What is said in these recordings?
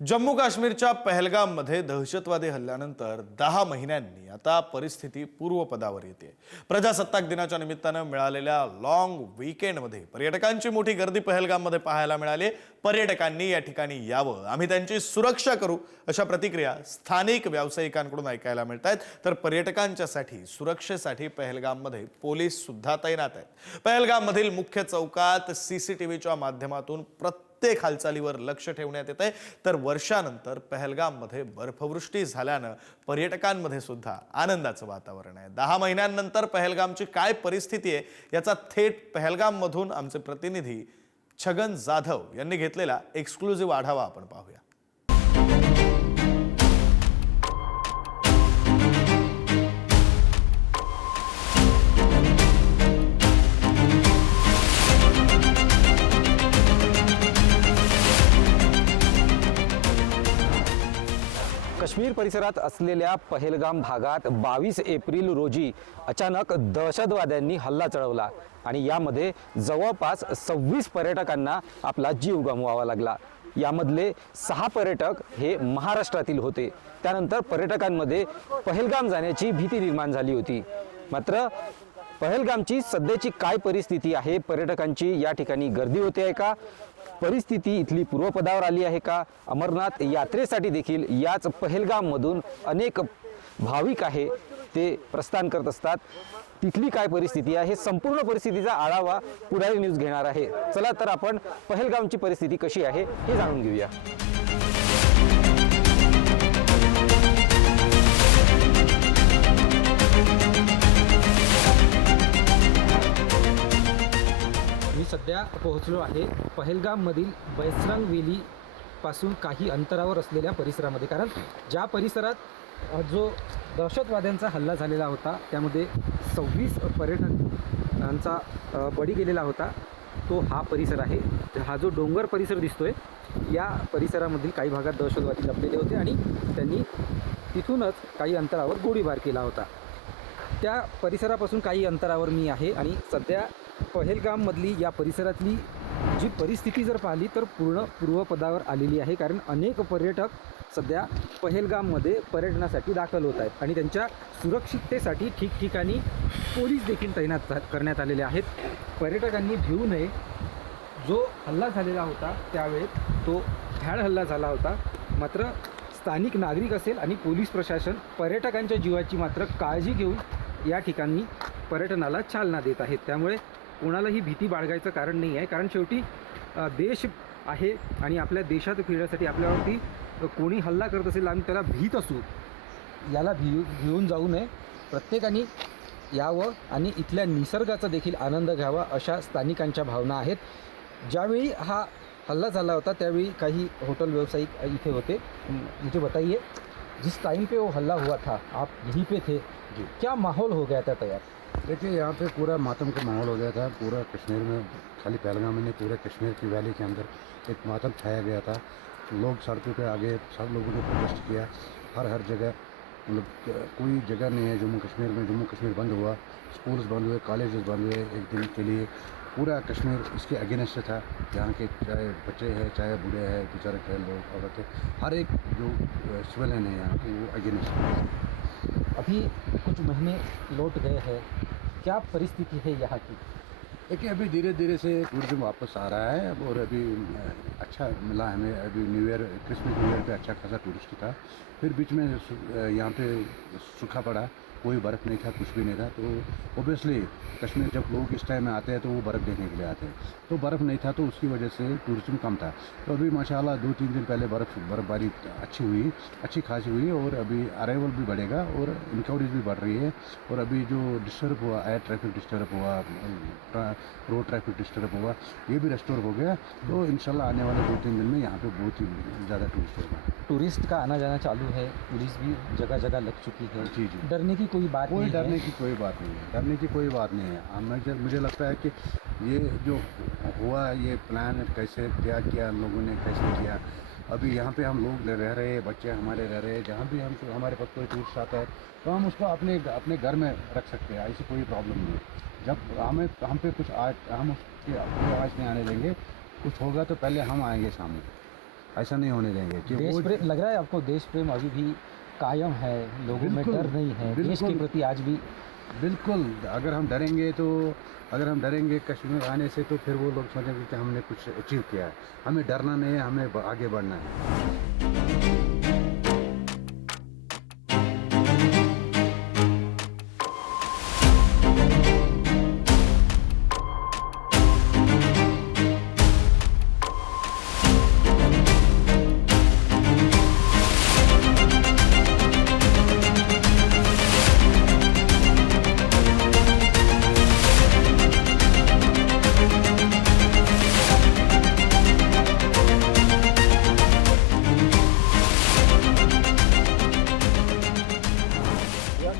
जम्मू काश्मीरच्या पहलगाममध्ये दहशतवादी हल्ल्यानंतर 10 महिन्यांनी आता परिस्थिती पूर्वपदावर येते। प्रजासत्ताक दिनाच्या निमित्तानं मिळालेल्या लॉंग वीकेंडमध्ये पर्यटकांची मोठी गर्दी पहलगाममध्ये पाहायला मिळाली। पर्यटकांनी या ठिकाणी यावं, आम्ही त्यांची सुरक्षा करू, अशा प्रतिक्रिया स्थानिक व्यावसायिकांकडून ऐकायला मिळतात। तर पर्यटकांच्यासाठी सुरक्षेसाठी पहलगाममध्ये पोलीस सुद्धा तैनात आहेत। पहलगाममधील मुख्य चौकात सीसीटीव्हीच्या माध्यमातून प्रत्येक हालचालीवर लक्ष ठेवण्यात येते। तर वर्षानंतर पहलगाममध्ये बर्फवृष्टी झाल्यानं पर्यटकांमध्ये सुद्धा आनंदाचं वातावरण आहे। 10 महिन्यांनंतर पहलगामची काय परिस्थिती आहे याचा थेट पहलगाममधून आमचे प्रतिनिधी छगन जाधव यांनी घेतलेला एक्सक्लुझिव्ह आढावा आपण पाहूया। काश्मीर परिसरात असलेल्या पहलगाम भागात 22 एप्रिल रोजी अचानक दहशतवाद्यांनी हल्ला चढवला आणि यामध्ये जवळपास 26 पर्यटकांना आपला जीव गमवावा लागला। यामधले 6 पर्यटक हे महाराष्ट्रातील होते। त्यानंतर पर्यटकांमध्ये पहलगाम जाण्याची भीती निर्माण झाली होती। मात्र पहलगामची सध्याची काय परिस्थिती आहे, पर्यटकांची या ठिकाणी गर्दी होते आहे का, परिस्थिती इथली पूर्वपदावर आली आहे का, अमरनाथ यात्रेसाठी देखील याच पहलगाममधून अनेक भाविक आहे ते प्रस्थान करत असतात, तिथली काय परिस्थिती आहे, संपूर्ण परिस्थितीचा आढावा पुढारी न्यूज घेणार आहे। चला तर आपण पहलगामची परिस्थिती कशी आहे हे जाणून घेऊया। मी सध्या पोहोचलो आहे पहलगाममधील बैसरंग वेली पासून काही अंतरावर असलेल्या परिसरामध्ये, कारण ज्या परिसरात जो दहशतवाद्यांचा हल्ला झालेला होता त्यामध्ये 26 पर्यटकांचा बळी गेलेला होता, तो हा परिसर आहे। हा जो डोंगर परिसर दिसतोय या परिसरामधील काही भागात दहशतवादी लपलेले होते आणि त्यांनी तिथूनच काही अंतरावर गोळीबार केला होता। त्या परिसरापासून काही अंतरावर मी आहे आणि सध्या पहलगाममधली या परिसरातली जी परिस्थिती जर पाहिली तर पूर्ण पूर्वपदावर आलेली आहे, कारण अनेक पर्यटक सध्या पहलगाममध्ये पर्यटनासाठी दाखल होत आहेत आणि त्यांच्या सुरक्षिततेसाठी ठिकठिकाणी पोलीस देखील तैनात करण्यात आलेले आहेत। पर्यटकांनी भिवू नये, जो हल्ला झालेला होता त्यावेळेस तो भ्याड हल्ला झाला होता। मात्र स्थानिक नागरिक असेल आणि पोलीस प्रशासन पर्यटकांच्या जीवाची मात्र काळजी घेऊन या ठिकाणी पर्यटनाला चालना देत आहेत। त्यामुळे कोणालाही भीती बाळगायचं कारण नाही आहे, कारण शेवटी देश आहे आणि आपल्या देशात फिरण्यासाठी आपल्यावरती कोणी हल्ला करत असेल आम्ही त्याला भीत असू, याला भिवून जाऊ नये। प्रत्येकाने यावं आणि इथल्या निसर्गाचा देखील आनंद घ्यावा, अशा स्थानिकांच्या भावना आहेत। ज्यावेळी हा हल्ला झाला होता त्यावेळी काही होटल व्यावसायिक इथे होते। मुझे बताइए, जिस टाइम पे वो हल्ला हुआ था आप यहीं पे थे जी, क्या माहौल हो गया था तैयार? देखिए, यहाँ पे पूरा मातम का माहौल हो गया था। पूरा कश्मीर में, खाली पहलगाम में नहीं, पूरे कश्मीर की वैली के अंदर एक मातम छाया गया था। लोग सड़कों पे आगे, सब लोगों ने प्रोटेस्ट किया। हर जगह, मतलब कोई जगह नहीं है जम्मू कश्मीर में। जम्मू कश्मीर बंद हुआ, स्कूल्स बंद हुए, कॉलेजेस बंद हुए एक दिन के लिए। पूरा कश्मीर इसके अगेंस्ट था। यहाँ के चाहे बच्चे हैं, चाहे बूढ़े हैं, बेचारे थे, लोग, औरतें, हर एक जो सिविलियन है यहाँ पे वो अगेंस्ट है। अभी कुछ महीने लौट गए हैं, क्या परिस्थिति है यहाँ की? देखिए, अभी धीरे धीरे से टूरिज्म वापस आ रहा है और अभी अच्छा मिला हमें। अभी new year, Christmas new year पे अच्छा खासा टूरिस्ट था। फिर बीच में यहाँ पे सूखा पड़ा, कोई बर्फ़ नहीं था, कुछ भी नहीं था। तो ओबियसली कश्मीर जब लोग इस टाइम में आते हैं तो वो बर्फ़ देखने के लिए आते हैं, तो बर्फ़ नहीं था तो उसकी वजह से टूरिज्म कम था। तो अभी माशाल्लाह 2-3 दिन पहले बर्फ़बारी अच्छी हुई, अच्छी खासी हुई और अभी अराइवल भी बढ़ेगा और इंक्वायरीज भी बढ़ रही है। और अभी जो डिस्टर्ब हुआ, एयर ट्रैफिक डिस्टर्ब हुआ, रोड ट्रैफिक डिस्टर्ब हुआ, ये भी रेस्टोर हो गया। तो इंशाल्लाह आने वाले 2-3 दिन में यहाँ पे बहुत ही ज़्यादा टूरिस्ट होगा। टूरिस्ट का आना जाना चालू है, पुलिस भी जगह जगह लग चुकी है। जी जी, डरने की कोई बात नहीं है। डरने की कोई बात नहीं है, डरने की कोई बात नहीं है। मुझे लगता है कि ये जो हुआ, ये प्लान कैसे किया लोगों ने, कैसे किया। अभी यहाँ पे हम लोग रह रहे हैं, बच्चे हमारे रह रहे हैं, जहाँ भी हम हमारे पास कोई टूरिस्ट आता है तो हम उसको अपने घर में रख सकते हैं, ऐसी कोई प्रॉब्लम नहीं है। जब हम पे कुछ हम उसकी आवाज़ नहीं आने देंगे, कुछ होगा तो पहले हम आएंगे सामने। ऐसा नहीं होने देंगे कि देश वो प्रेम लग रहा है आपको, देश प्रेम अभी भी कायम है, लोगों में बिल्कुल, डर नहीं है, देश के बिल्कुल। प्रति आज भी। बिल्कुल, अगर हम डरेंगे कश्मीर आने से तो फिर वो लोग सोचेंगे कि हमने कुछ अचीव किया है। हमें डरना नहीं है, हमें आगे बढ़ना है।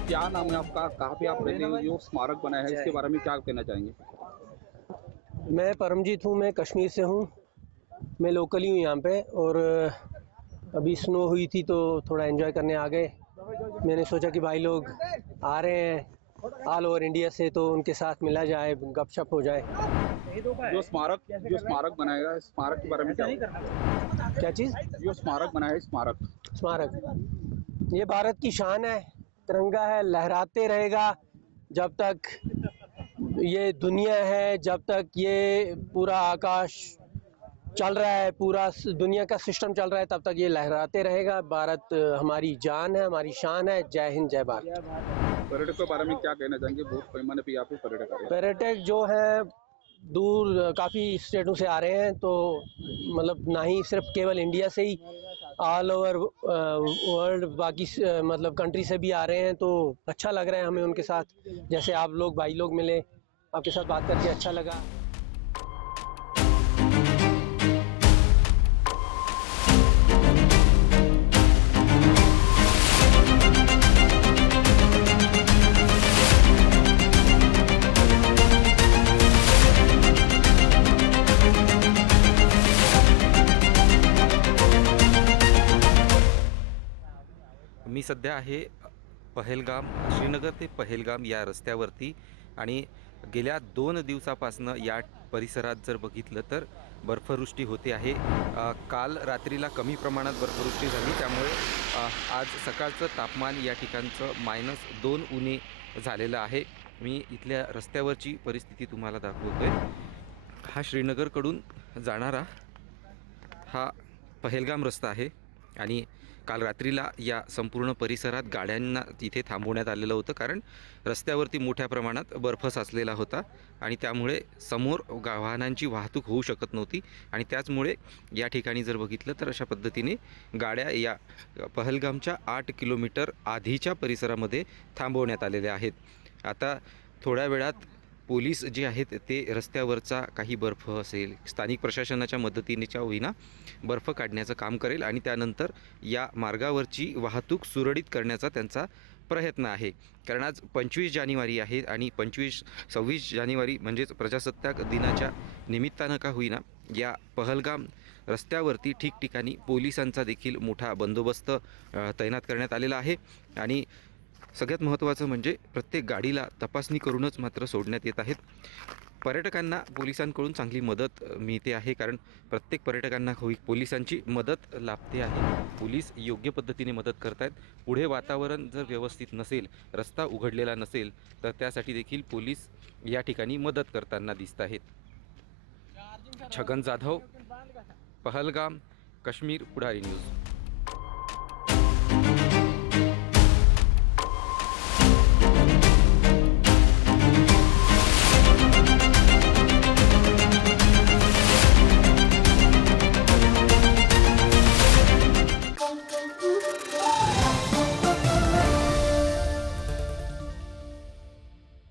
क्या नाम है आपका, कहाँ पे आप रहते हो, जो स्मारक बना है इसके बारे में क्या कहना चाहेंगे? मैं परमजीत हूँ, मैं कश्मीर से हूँ, मैं लोकल ही हूँ यहाँ पे। और अभी स्नो हुई थी तो थोड़ा एंजॉय करने आ गए। मैंने सोचा कि भाई लोग आ रहे हैं ऑल ओवर इंडिया से, तो उनके साथ मिला जाए, गपशप हो जाए। जो स्मारक बनाएगा, स्मारक के बारे में क्या होगा? क्या चीज़? जो स्मारक बना है, स्मारक ये भारत की शान है, तिरंगा है, लहराते रहेगा जब तक ये दुनिया है, जब तक ये पूरा आकाश चल रहा है, पूरा दुनिया का सिस्टम चल रहा है, तब तक ये लहराते रहेगा। भारत हमारी जान है, हमारी शान है। जय हिंद, जय भारत। पर्यटकों के बारे में क्या कहना चाहेंगे? बहुत पैमाने पे यहाँ पे पर्यटक आ रहे हैं। पर्यटक जो हैं दूर काफ़ी स्टेटों से आ रहे हैं, तो मतलब ना ही सिर्फ केवल इंडिया से ही, ऑल ओवर वर्ल्ड बाकी मतलब कंट्री से भी आ रहे हैं। तो अच्छा लग रहा है हमें उनके साथ, जैसे आप लोग भाई लोग मिले, आपके साथ बात करके अच्छा लगा। मी सध्या आहे पहलगाम, श्रीनगर ते पहलगाम या रस्त्यावरती आणि गेल्या 2 दिवसापासनं या परिसरात जर बघितलं तर बर्फवृष्टी होते आहे. काल रात्रीला कमी प्रमाणात बर्फवृष्टी झाली, त्यामुळे आज सकाळचं तापमान या ठिकाणचं -2 उणे झालेलं आहे. मी इथल्या रस्त्यावरची परिस्थिती तुम्हाला दाखवतोय. हा श्रीनगरकडून जाणारा हा पहलगाम रस्ता आहे आणि काल रात्रीला या संपूर्ण परिसरात गाड्यांना तिथे थांबवण्यात आलेलं होतं, कारण रस्त्यावरती मोठ्या प्रमाणात बर्फ साचलेला होता आणि त्यामुळे समोर वाहनांची वाहतूक होऊ शकत नव्हती आणि त्याचमुळे या ठिकाणी जर बघितलं तर अशा पद्धतीने गाड्या या पहलगामच्या 8 किलोमीटर आधीच्या परिसरामध्ये थांबवण्यात आलेल्या आहेत. आता थोड्या वेळात पोलीस जे आहेत ते रस्त्यावरचा काही बर्फ असेल, स्थानिक प्रशासनाच्या मदतीनेच्या होईना बर्फ काढण्याचं काम करेल आणि त्यानंतर या मार्गावरची वाहतूक सुरळीत करण्याचा त्यांचा प्रयत्न आहे. कारण आज 25 जानेवारी आहे आणि 26 जानेवारी म्हणजेच प्रजासत्ताक दिनाच्या निमित्तानं का होईना या पहलगाम रस्त्यावरती ठिकठिकाणी पोलिसांचा देखील मोठा बंदोबस्त तैनात करण्यात आलेला आहे आणि सगळ्यात महत्त्वाचं म्हणजे प्रत्येक गाडीला तपासणी करूनच मात्र सोडण्यात येत आहेत. पर्यटकांना पोलिसांकडून चांगली मदत मिळते आहे, कारण प्रत्येक पर्यटकांना पोलिसांची मदत लाभते आहे. पोलीस योग्य पद्धतीने मदत करत आहेत. पुढे वातावरण जर व्यवस्थित नसेल, रस्ता उघडलेला नसेल, तर त्यासाठी देखील पोलीस या ठिकाणी मदत करताना दिसत आहेत. छगन जाधव, पहलगाम, काश्मीर पुढारी न्यूज.